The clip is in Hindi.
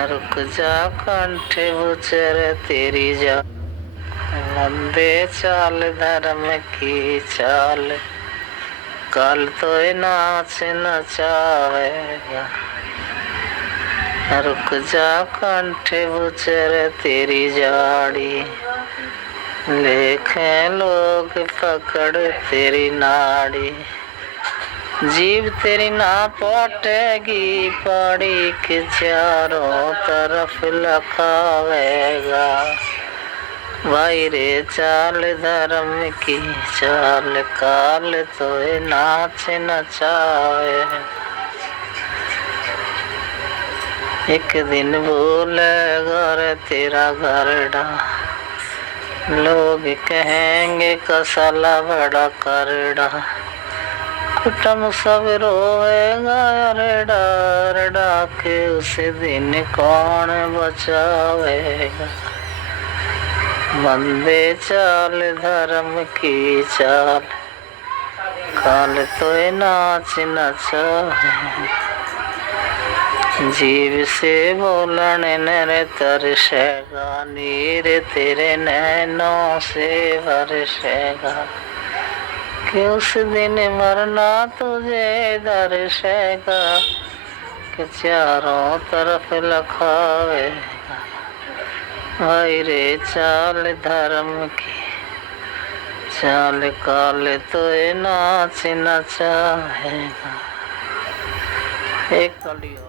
रुक जा कंठे बुचर तेरी जा, मंदे चाल धर्म की चाल, कल तो नाच नचावेगा। रुक जा कंठे बुचर तेरी जाड़ी, लेखे लोग पकड़ तेरी नाड़ी, जीव तेरी ना पटेगी पड़ी के चारों तरफ लखावेगा। भाई रे चाल धर्म की चाल, काल तो नाच नचावे। एक दिन बोलेगा रे तेरा घरड़ा, लोग कहेंगे कसला बड़ा करड़ा, कुटुंब सब रोएगा अरे डर के उस दिन कौन बचावेगा। मंदे चाल धर्म की चाल, काल तो नाच नचावे। जीव से बोलने नर तरसेगा, नीर तेरे नैनों से बरसेगा, कि उस दिन मरना तुझे दर्शेगा, कि चारों तरफ लखावेगा। भाई रे चाल धर्म की चाल, काल तो नाच नचावेगा। एक कलियो